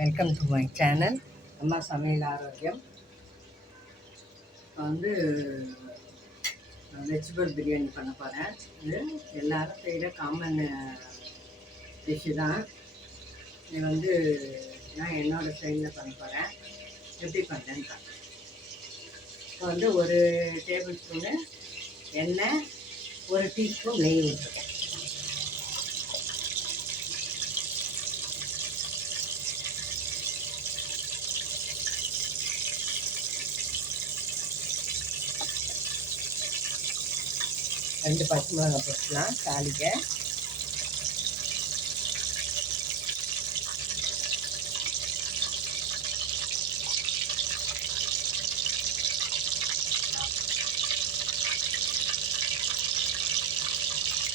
Welcome to my channel அம்மா சமையல் ஆரோக்கியம். இப்போ வந்து வெஜிடபிள் பிரியாணி பண்ண போகிறேன். இது எல்லோரும் செய்கிற காமன் டிஷ்ஷு தான். இது வந்து நான் என்னோடய ஸ்டைலில் பண்ண போகிறேன். எப்படி பண்ணுறேன்னு பார்க்குறேன். இப்போ வந்து ஒரு டேபிள் ஸ்பூனு எண்ணெய், ஒரு டீஸ்பூன் நெய் ஊற்றுருக்கேன். ரெண்டு பச்சை மிளகாய் போட்டுக்கலாம் தாளிக்க.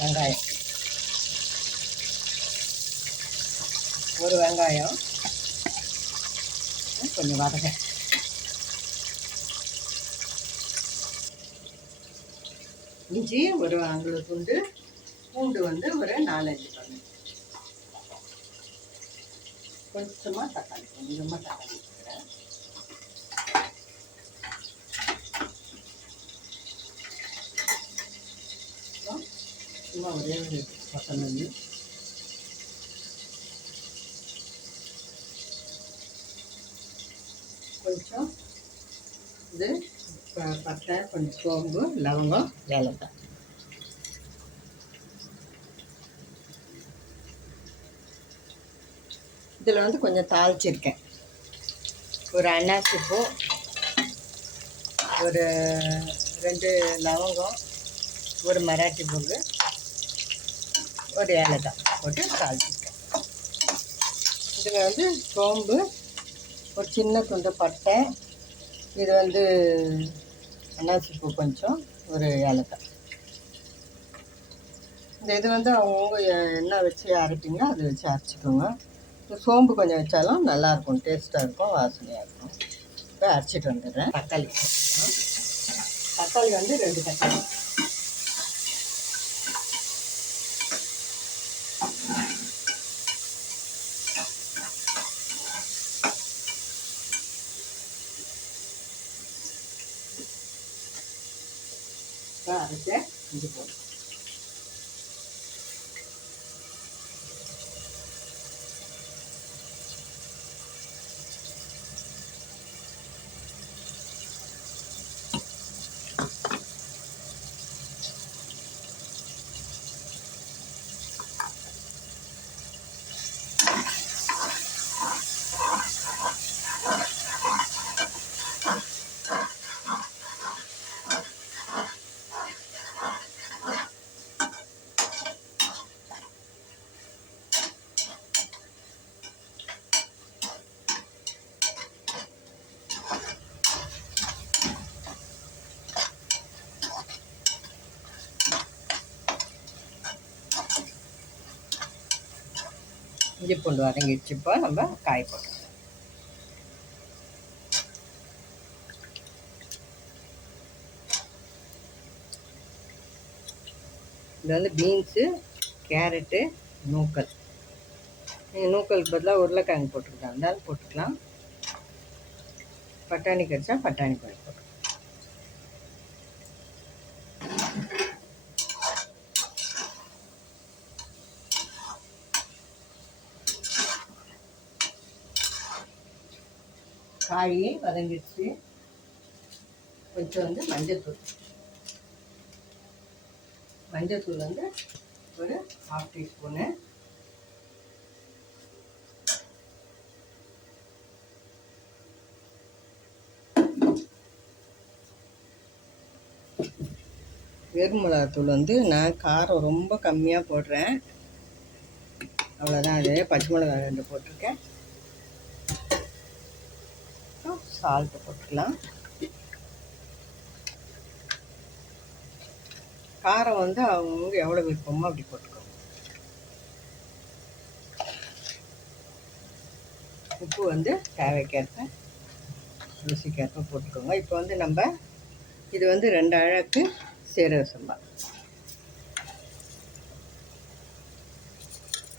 வெங்காயம், ஒரு வெங்காயம் கொஞ்சம் வதங்க. இஞ்சி ஒரு அங்குல துண்டு, பூண்டு வந்து ஒரு 4-5 பல்லு, கொஞ்சமாக தக்காளி, கொஞ்சமாக தக்காளி வச்சுக்கிறேன். சும்மா ஒரே ஒரு கொத்தமல்லி, கொஞ்சம் இது பட்டை, கொஞ்சம் சோம்பு, லவங்கம், ஏலக்காய். இதில் வந்து கொஞ்சம் தாளிச்சிருக்கேன். ஒரு அன்னாசி பூ, ஒரு 2 லவங்கம், ஒரு மராட்டி பூண்டு, ஒரு ஏலக்காய் போட்டு தாளிச்சிருக்கேன். இதில் வந்து சோம்பு, ஒரு சின்ன துண்டு பட்டை, இது வந்து அன்னாசி பூ கொஞ்சம், ஒரு ஏலக்காய். இந்த இது வந்து அவங்கவுங்க என்ன வச்சு அரைப்பீங்களோ அதை வச்சு அரைச்சிக்கோங்க. சோம்பு கொஞ்சம் வச்சாலும் நல்லாயிருக்கும், டேஸ்ட்டாக இருக்கும், வாசனையாக இருக்கும். இப்போ அரைச்சிட்டு வந்துடுறேன். தக்காளி போட்டுக்கலாம். தக்காளி வந்து 2 தக்காளி. அரைச்ச இது போதும். இஞ்சி பூண்டு வதங்கிடுச்சு. இப்போ நம்ம காய் போட்டுக்கலாம். இது வந்து பீன்ஸு, கேரட்டு, நூக்கல். நீங்கள் நூக்கலுக்கு பதிலாக உருளைக்கிழங்கு போட்டுருக்கா இருந்தாலும் போட்டுக்கலாம். பட்டாணி கடிச்சா பட்டாணி பழம் போட்டுக்கலாம். காய் வதங்கிடுச்சு. கொஞ்சம் வந்து மஞ்சத்தூள் வந்து ஒரு 1/2 டீஸ்பூனு. வெறுமிளகாத்தூள் வந்து நான் காரம் ரொம்ப கம்மியாக போடுறேன், அவ்வளோதான். அது பச்சை மிளகா 2 போட்டிருக்கேன். சால்ட்டு போட்டுக்கலாம். காரம் வந்து அவங்க எவ்வளோ விருப்பமோ அப்படி போட்டுக்கோங்க. உப்பு வந்து தேவைக்கேற்ப ருசிக்கேற்ப போட்டுக்கோங்க. இப்போ வந்து நம்ம இது வந்து 2 அழகு சீரக சம்பா.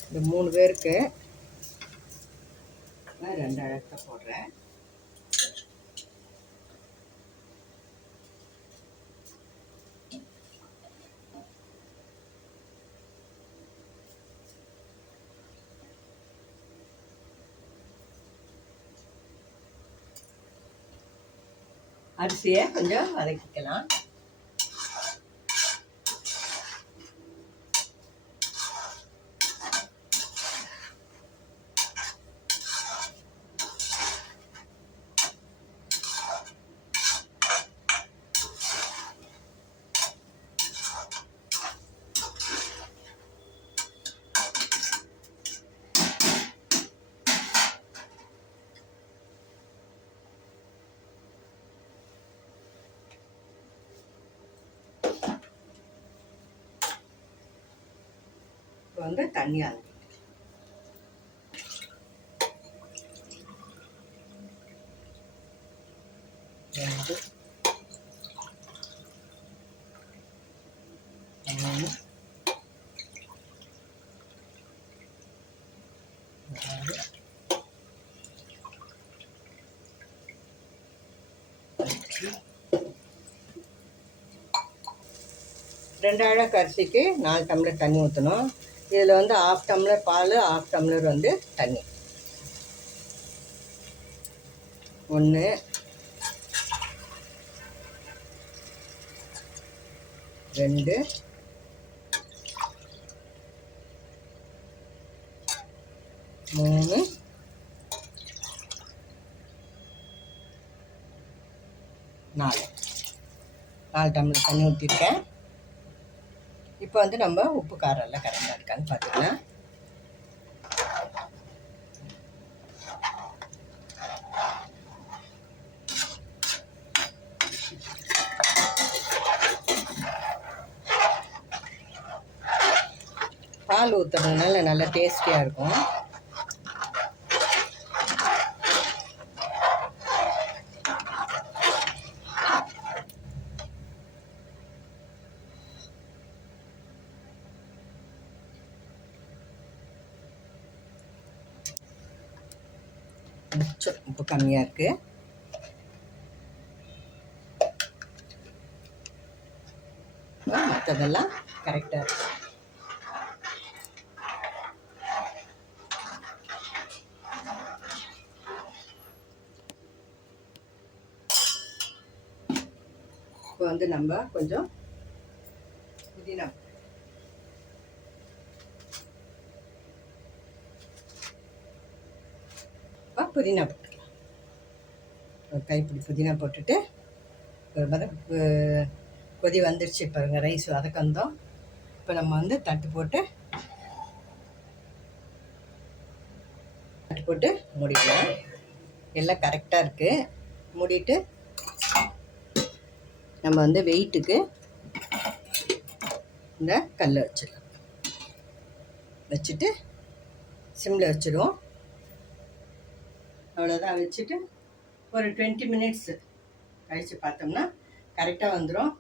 இந்த 3 பேருக்கு நான் 2 அழகத்தை போடுறேன். அரிசியை கொஞ்சம் வதக்கிக்கலாம். இப்போ வந்து தண்ணி ஆகும். ரெண்டு மூணு நாலு அஞ்சு. 2 அழகு அரிசிக்கு 4 டம்ளர் தண்ணி ஊற்றணும். இதில் வந்து 1/2 டம்ளர் பால், 1/2 டம்ளர் வந்து தண்ணி. 1 2 3 4 டம்ளர் தண்ணி ஊற்றிருக்கேன். இப்போ வந்து நம்ம உப்பு காரம் எல்லாம் கரெக்டாக இருக்கான்னு பார்த்துக்கலாம். பால் ஊற்றுறதுனால நல்லா டேஸ்டியாக இருக்கும். உப்பு கம்மியாக இருக்குது. மற்றதெல்லாம் கரெக்டாக இருக்கு. இப்போ வந்து நம்ம கொஞ்சம் புதினா புதினா போட்டுக்கலாம். ஒரு கைப்பிடி புதினா போட்டுட்டு கொதி வந்துடுச்சு பாருங்கள். ரைஸ் வதக்கந்தோம். இப்போ நம்ம வந்து தட்டு போட்டு மூடிக்கலாம். எல்லாம் கரெக்டாக இருக்குது. மூடிட்டு நம்ம வந்து வெயிட்டுக்கு இந்த கல்லை வச்சுட்டு சிம்மில் வச்சுடுவோம். அவ்வளோதான். வச்சுட்டு ஒரு 20 மினிட்ஸு கழித்து பார்த்தோம்னா கரெக்டாக வந்துடும்.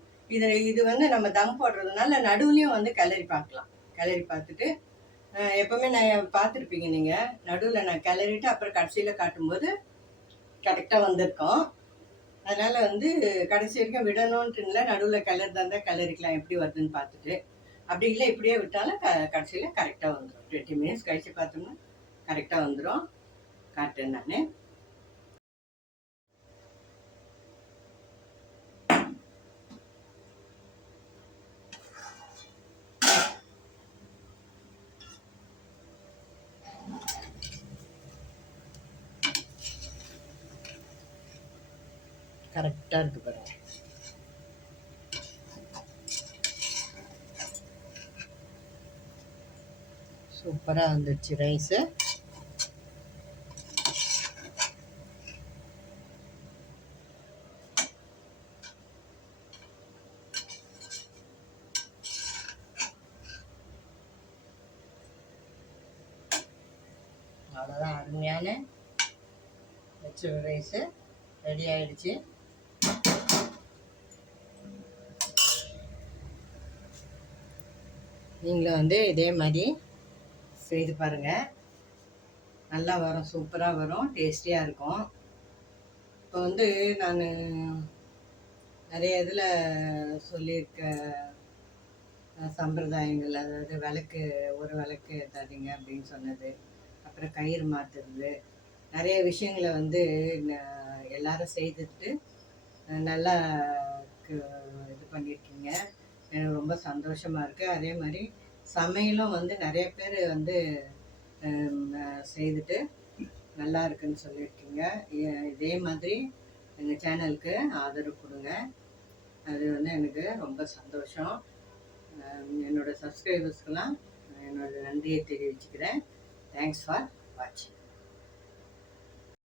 இது வந்து நம்ம தம் போடுறதுனால நடுவுலையும் வந்து கிளறி பார்க்கலாம். கிளறி பார்த்துட்டு எப்போவுமே நான் பார்த்துருப்பீங்க நீங்கள், நடுவில் நான் கிளறிட்டு அப்புறம் கடைசியில் காட்டும்போது கரெக்டாக வந்திருக்கோம். அதனால் வந்து கடைசி வரைக்கும் விடணுன்ட்டு இல்லை, நடுவில் கிளறதா இருந்தால் கிளறிக்கலாம் எப்படி வருதுன்னு பார்த்துட்டு. அப்படி இல்லை இப்படியே விட்டாலும் கடைசியில் கரெக்டாக வந்துடும். 20 மினிட்ஸ் கழித்து பார்த்தோம்னா கரெக்டாக வந்துடும். காட்டுறேன் நான். கரெக்டாக இருக்குது பாருங்க. சூப்பராக வந்துடுச்சு ரைஸு. அவ்வளோதான், அருமையான வெஜிடபிள் ரைஸு ரெடி ஆகிடுச்சு. நீங்களும் வந்து இதே மாதிரி செய்து பாருங்கள். நல்லா வரும், சூப்பராக வரும், டேஸ்டியாக இருக்கும். இப்போ வந்து நான் நிறைய இதில் சொல்லியிருக்க சம்பிரதாயங்கள், அதாவது விளக்கு ஒரு விளக்கு ஏற்றாதீங்க அப்படின்னு சொன்னது, அப்புறம் கயிறு மாற்றுறது, நிறைய விஷயங்களை வந்து எல்லாரும் செய்துட்டு நல்லா இது பண்ணியிருக்கீங்க. எனக்கு ரொம்ப சந்தோஷமாக இருக்குது. அதே மாதிரி சமையலும் வந்து நிறைய பேர் வந்து செய்துட்டு நல்லா இருக்குன்னு சொல்லியிருக்கீங்க. இதே மாதிரி எங்கள் சேனலுக்கு ஆதரவு கொடுங்க. அது வந்து எனக்கு ரொம்ப சந்தோஷம். என்னோடய சப்ஸ்கிரைபர்ஸ்க்கெலாம் என்னோடய நன்றியை தெரிவிச்சுக்கிறேன். தேங்க்ஸ் ஃபார் வாட்சிங்.